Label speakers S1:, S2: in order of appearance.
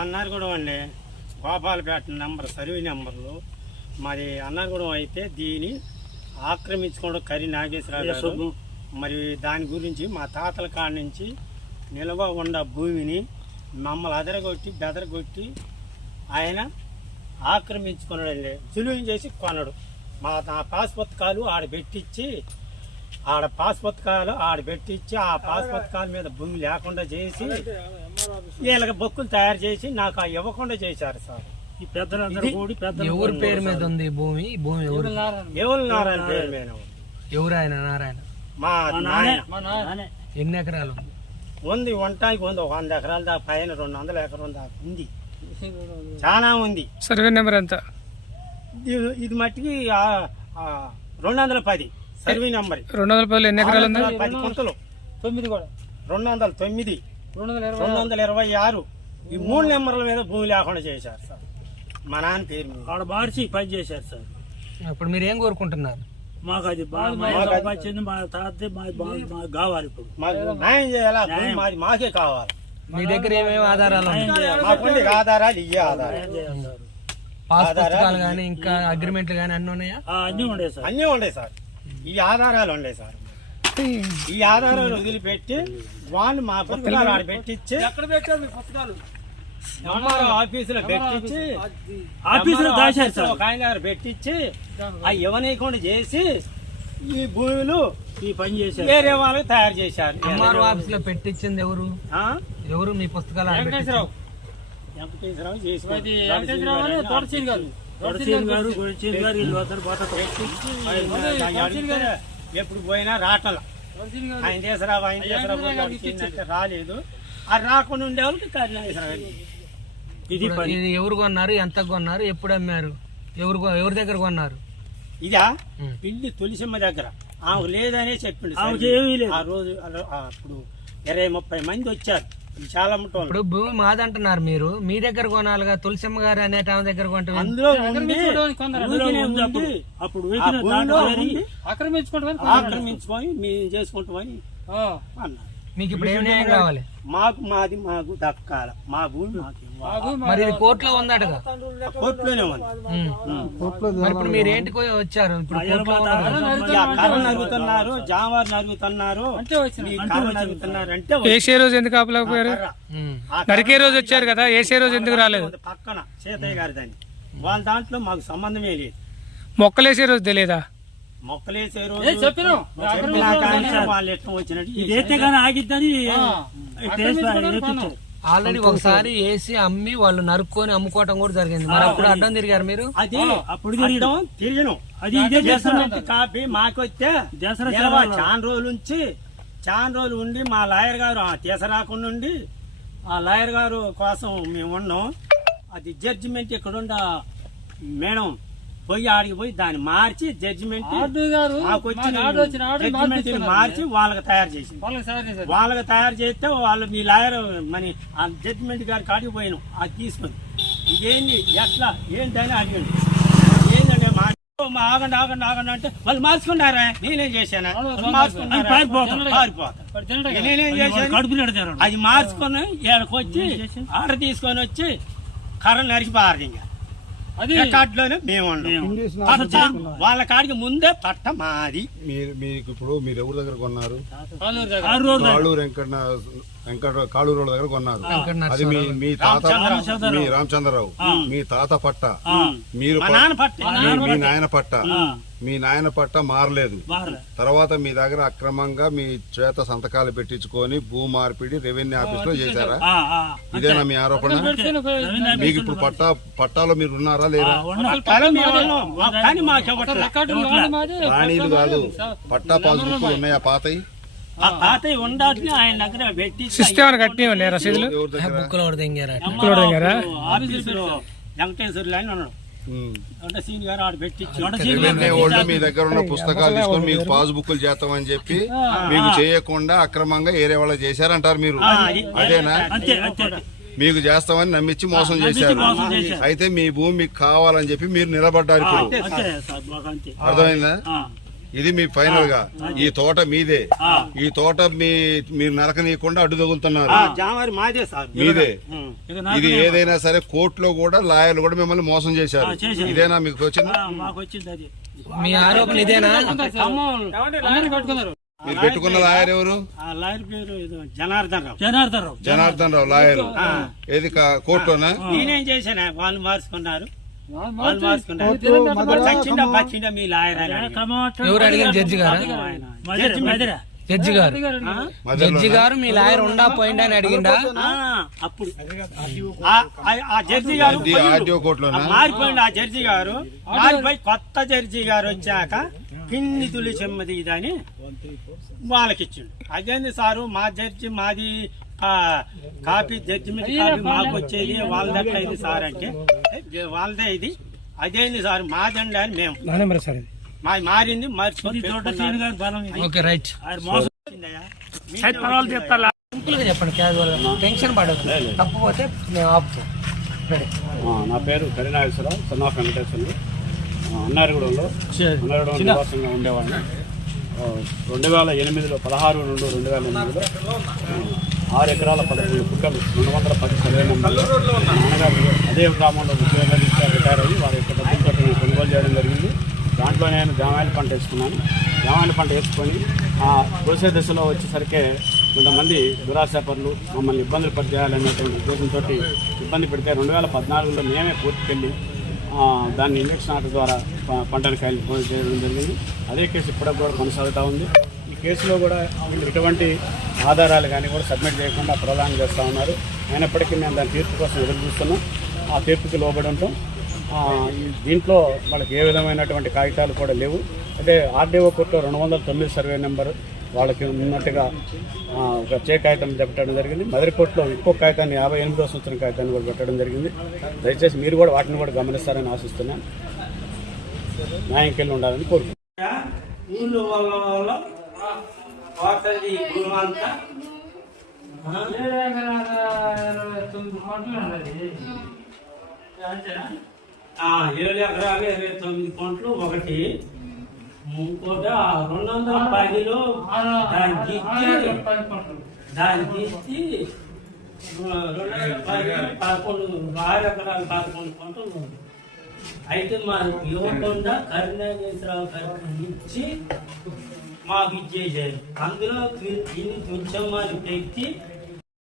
S1: అన్నారగూడెం అండి. గోపాలపేట నెంబర్ సర్వీ నెంబర్లు. మరి అన్నారగూడెం అయితే దీని ఆక్రమించుకోవడం కరి నాగేశ్వరరావు గారు. మరి దాని గురించి మా తాతల కాడ నుంచి నిల్వ ఉన్న భూమిని మమ్మల్ని అదరగొట్టి బెదరగొట్టి ఆయన ఆక్రమించుకున్నాడండి. సులువు చేసి కొనడు మా నా పాస్ పుస్తకాలు ఆడ పెట్టించి ఆడ పాస్ పుస్తకాలు ఆడ పెట్టించి ఆ పాస్ పుస్తకాల మీద భూమి లేకుండా చేసి వీళ్ళకి బొక్కులు తయారు చేసి నాకు ఆ ఇవ్వకుండా చేశారు సార్.
S2: ఈ పెద్దలందరూ కూడి పెద్ద
S3: ఎవరి పేరు మీద ఉంది ఈ భూమి? ఈ భూమి ఎవరు
S1: ఎవరు నారాయణ పేరు మీద ఉంది.
S3: ఎవరు ఆయన నారాయణ.
S1: మా నాయన.
S2: నానే.
S3: ఎన్ని ఎకరాలు ఉంది?
S1: ఉంది వంటానికి ఉంది ఒక వంద ఎకరాల దాకా పైన రెండు వందల ఎకరం దాకా ఉంది. చాలా ఉంది.
S4: సర్వే నెంబర్ ఎంత?
S1: ఇది- మట్టికి రెండు వందల పది. Survey number.
S4: రెండు వందల పది ఎన్ని ఎకరాలు ఉంది?
S1: పది కుంటలు.
S2: తొమ్మిది కూడా.
S1: రెండు వందల తొమ్మిది.
S2: రెండు వందల ఇరవై
S1: రెండు వందల ఇరవై ఆరు. ఈ మూడు నెంబర్ల మీద భూమి లేకుండా చేశారు సార్. మా నాన్న పేరు మీద.
S2: ఆడ మార్చి పని చేశారు సార్.
S3: ఇప్పుడు మీరు ఏం కోరుకుంటున్నారు?
S2: మాకు అది బాగా మా తాత మాకు కావాలి ఇప్పుడు.
S1: మాకు న్యాయం చేయాలా? మాది మాకే కావాలి.
S3: మీ దగ్గర ఏమేమి ఆధారాలు
S1: మాకుండే ఆధారాలు ఇయ్యే ఆధారాలు.
S3: పాస్ పుస్తకాలు కానీ ఇంకా అగ్రిమెంట్లు కానీ అన్ని ఉన్నాయా?
S2: ఆ, అన్నీ ఉండే సార్.
S1: అన్నీ ఉండే సార్. ఈ ఆధారాలు ఉండే సార్. ఈ ఆధారాలు వదిలిపెట్టి వాళ్ళు మా పుస్తకాలు ఆడ పెట్టించి
S2: ఎక్కడ పెట్టారు మీ పుస్తకాలు
S1: ఎంఆర్ఓ ఆఫీసులో పెట్టించి
S2: ఆఫీసులో దాచారు సార్
S1: ఒక ఆయన పెట్టించి ఆ ఇవ్వనీయకుండా చేసి ఈ భూములు
S2: ఈ పని చేశారు.
S1: వేరే వాళ్ళకి తయారు చేశారు.
S3: ఎంఆర్ఓ ఆఫీస్లో పెట్టించింది ఎవరు?
S1: ఆ?
S3: ఎవరు మీ పుస్తకాలు పెట్టించింది?
S1: వెంకటేశ్వరరావు. చేసి
S2: గారు గారు. వీళ్ళు అందరూ
S1: ఎప్పుడు పోయినా రాటల. ఆయన దేశరావు ఆయన రాలేదు. ఆ రాకుండా ఉండే వాళ్ళకి కరుణాశ్వరరావు
S2: ఇది
S3: ఎవరు కొన్నారు ఎంత కొన్నారు ఎప్పుడు అమ్మారు? ఎవరు కొ- ఎవరి దగ్గర కొన్నారు?
S1: ఇదా. పిల్లి తులసిమ్మ దగ్గర. ఆమె లేదనే చెప్పిండు
S2: లేదు.
S1: ఆ రోజు అప్పుడు ఇరవై ముప్పై మంది వచ్చారు. చాలా
S3: ఇప్పుడు భూమి మాదంటున్నారు మీరు. మీ దగ్గర కొనాలిగా తులసిమ్మ గారు అనే ఆమె దగ్గర కొంటే
S1: అందులో ఉండి
S2: అందులో
S1: ఊరికనే
S2: ఉంది అప్పుడు
S1: ఉండి
S2: అప్పుడు
S1: ఆ
S2: వేసిన
S1: భూమిలో
S2: దాంట్లో
S1: ఉండి
S2: ఆక్రమించుకోవడం
S1: ఆక్రమించుకొని మేము చేసుకుంటామని అన్నారు.
S3: మీకు ఇప్పుడు ఏం న్యాయం కావాలి?
S1: మాకు మాది మాకు దక్కాల. మా భూమి మాకు.
S3: మరి ఇది కోర్టులో ఉందటగా?
S1: ఆ కోర్టులోనే ఉంది.
S3: మరి ఇప్పుడు మీరు ఏంటికి వచ్చారు? ఇప్పుడు కోర్టులో ఉన్నారు.
S1: ఇక కర్ర నరుగుతున్నారు జామారు నరుగుతున్నారు నరుగుతున్నారు అంటే
S4: ఏసే రోజు ఎందుకు ఆపలేకపోయారు? నరికే రోజు వచ్చారు కదా ఏసే రోజు ఎందుకు రాలేదు?
S1: పక్కన సీతయ్య గారి దాన్ని వాళ్ళ దాంట్లో మాకు సంబంధమే లేదు.
S4: మొక్కలేసే రోజు తెలియదా?
S1: మొక్కలేసే రోజు
S2: చెప్పినాం.
S1: వాళ్ళు వచ్చినట్టు
S2: కానీ ఆగిద్దని వేపించారు.
S3: ఆల్రెడీ ఒకసారి వేసి అమ్మి వాళ్ళు నరుక్కొని అమ్ముకోవటం కూడా జరిగింది. మరి అప్పుడు అడ్డం తిరిగారు మీరు?
S1: అది
S2: అప్పుడు తిరిగినాం.
S1: అడ్డం తిరిగినాం.
S2: అది ఇదే
S1: చేస్తున్నట్టు కాపీ మాకొస్తే
S2: దసరా
S1: నిలవ
S2: సెలవులు.
S1: చాలా రోజుల నుంచి చాలా రోజులు ఉండి మా లాయర్ గారు ఆ తీసరాకుండా ఉండి ఆ లాయర్ గారు కోసం మేము ఉన్నాం. అది జడ్జిమెంట్ ఇక్కడుండ మేడం పోయి ఆడికి పోయి దాన్ని మార్చి జడ్జిమెంట్ జడ్జిమెంట్ మార్చి వాళ్ళకి తయారు చేసింది వాళ్ళకి తయారు చేస్తే వాళ్ళు మీ లాయర్ మన ఆ జడ్జిమెంట్ గారి కాడికి పోయినాం. అది తీసుకొని. ఇదేంటి ఎట్లా? ఏంటని అడిగండి. ఏంటంటే మా ఆగండి ఆగండి ఆగండి అంటే వాళ్ళు మార్చుకున్నారా? నేనేం చేశాను. నేనేం చేశాను? అది మార్చుకొని ఇక్కడికి వచ్చి ఆర్డర్ తీసుకొని వచ్చి కర్ర నరికి పారది రికార్డులోనే మేము ఉన్నాం. వాళ్ళ కాడికి ముందే పట్ట మాది.
S5: మీరు మీకు ఇప్పుడు మీరు ఎవరి దగ్గర కొన్నారు? వెంకట వెంకట కాళూరు వాళ్ళ దగ్గర కొన్నారు. అది మీ మీ తాత
S2: రామచంద్రరావు.
S5: మీ రామచంద్రరావు మీ తాత పట్ట మీరు
S1: మా
S5: ప-
S1: నాన్న పట్ట
S5: మీ- మీ నాయన పట్ట. మీ నాయన పట్ట మారలేదు. తర్వాత మీ దగ్గర అక్రమంగా మీ చేత సంతకాలు పెట్టించుకొని భూ మార్పిడి రెవెన్యూ ఆఫీస్లో చేశారా. ఇదేనా మీ ఆరోపణ? మీకు ఇప్పుడు పట్టా పట్టాలో మీరు ఉన్నారా
S1: ఇవ్వట్లే.
S5: రాణీలు కాదు. పట్టా పాస్బుక్లు ఉన్నాయా పాతయి?
S1: ఆ తాతయ్య ఉండాలని ఆయన దగ్గర పెట్టి
S4: సిస్టమ్ కట్టిన రసీదులు
S3: బుక్కులు కూడా తెంగారు
S4: ఇక్కడ దగ్గర
S1: ఆఫీసులో వెంకటేశ్వర్లు అని ఉన్నాడు.
S5: ఉమ్.
S1: అంటే సీన్ గారు ఆడ పెట్టించి
S5: రెవెన్యూ వాళ్ళు మీ దగ్గర ఉన్న పుస్తకాలు తీసుకొని మీకు పాస్బుక్లు చేస్తామని చెప్పి మీకు చేయకుండా అక్రమంగా ఏరే వాళ్ళ చేశారంటారు మీరు? అదేనా? మీకు చేస్తామని నమ్మించి మోసం చేశారు. అయితే మీ భూమి మీకు కావాలని చెప్పి మీరు నిలబడ్డారు ఇప్పుడు. అర్థమైందా? ఇది మీ ఫైనల్గా. ఈ తోట మీదే. ఈ తోట మీ మీరు నరకనీయకుండా అడ్డు తగులుతున్నారు.
S1: మాదే
S5: ఇది ఏదైనా సరే కోర్టులో కూడా లాయర్లు కూడా మిమ్మల్ని మోసం చేశారు. ఇదేనా మీకు వచ్చింది?
S2: ఆ, మాకు వచ్చింది అది.
S3: మీ ఆరోపణ ఇదేనా?
S5: మీరు పెట్టుకున్న లాయర్ ఎవరు?
S1: ఆ లాయర్ పేరు జనార్దన్ రావు.
S2: జనార్దన్ రావు.
S5: జనార్దన్ రావు లాయర్. ఏది కా- కోర్టులోనా?
S1: నేనేం చేశాను? వాళ్ళు మార్చుకున్నారు. వాళ్ళు అడిగాను.
S3: ఎవరు జడ్జి గారా? జడ్జి గారు. జడ్జి గారు మీ లాయర్ ఉండా పోయిండా అని అడిగిండా?
S1: అప్పుడు. ఆ- జడ్జి గారు మారిపోయింది ఆ జడ్జి గారు. మారిపోయి కొత్త జడ్జి గారు వచ్చాక పిన్ని తులి చెమ్మది ఇదని వాళ్ళకి ఇచ్చిండు అదేంది సారు? మా జడ్జి మాది ఆ, కాపీ జడ్జిమెంట్ కాపీ మాకు వచ్చేది వాళ్ళదట్లా ఇది సార్ అంటే. "ఏ, వాళ్ళదే ఇది. అదేంది సార్ మాదండి అని మేము.
S4: నెంబర్ సార్ ఇది.
S1: మా మారింది మర్చిపోయి
S3: ఓకే రైట్.
S2: ఆయన మోసం
S3: సింపుల్గా చెప్పండి క్యాజువల్ టెన్షన్ పడదు తప్పపోతే మేము ఆపుతాం.
S6: నా పేరు కరీనాగేశ్వరరావు సన్ ఆఫ్ వెంకటేశ్వరుడు. అన్నారగూడెంలో అన్నారగూడెం నివాసంగా ఉండేవాడిని. రెండు వేల ఎనిమిదిలో పదహారు రెండు రెండు వేల ఎనిమిదిలో ఆరు ఎకరాల పదకొండు కుక్కలు రెండు వందల పది మా నాన్నగారు అదే గ్రామంలో ఉద్యోగరీత్యా రిటైర్ అయ్యి వారి యొక్క డబ్బులతో నేను కొనుగోలు చేయడం జరిగింది. దాంట్లో నేను జామాయిల పంట వేసుకున్నాను. జామాయిల పంట వేసుకొని ఆ కోసే దశలో వచ్చేసరికి కొంతమంది దురాశాపరులు మమ్మల్ని ఇబ్బందులు పరిచేయాలనేటువంటి ఉద్దేశంతో ఇబ్బంది పెడితే రెండు వేల పద్నాలుగులో మేమే పూర్తికెళ్ళి దాన్ని ఇంజక్షన్ ఆర్డర్ ద్వారా పంటను కాయలు పోగు చేయడం జరిగింది. అదే కేసు ఇప్పటికి కూడా కొనసాగుతూ ఉంది. ఈ కేసులో కూడా ఎటువంటి ఆధారాలు కానీ కూడా సబ్మిట్ చేయకుండా ప్రదానం చేస్తూ ఉన్నారు. అయినప్పటికీ మేము దాని తీర్పు కోసం ఎదురు చూస్తున్నాం. ఆ తీర్పుకి లోబడంతో ఆ, ఈ దీంట్లో వాళ్ళకి ఏ విధమైనటువంటి కాగితాలు కూడా లేవు. అంటే ఆర్డీఓ కోర్టులో రెండు వందల తొమ్మిది సర్వే నెంబర్ వాళ్ళకి ఉన్నట్టుగా ఆ, ఒక చే కాగితం పెట్టడం జరిగింది. మదరి కోర్టులో ఇంకో కాగితాన్ని యాభై ఎనిమిదో సంవత్సరం కాగితాన్ని కూడా పెట్టడం జరిగింది. దయచేసి మీరు కూడా వాటిని కూడా గమనిస్తారని ఆశిస్తున్నాను. న్యాయంకెళ్ళి ఉండాలని కోరుకుంటున్నాను.
S1: ఇరవై ఎకరాలు ఇరవై తొమ్మిది కొంట్లు ఒకటి ఇంకోట రెండు వందల పదిలో దాన్ని గిచ్చి దాన్ని గిచ్చి రెండు వందల పది పదకొండు ఆరు ఎకరాలు పదకొండు కొంటలు అయితే మాకు ఇవ్వకుండా కరుణాకేశ్వరరావు గారికి ఇచ్చి మాకు ఇచ్చేసారు. అందులో ఇన్ని తుంచమ్మని పెట్టి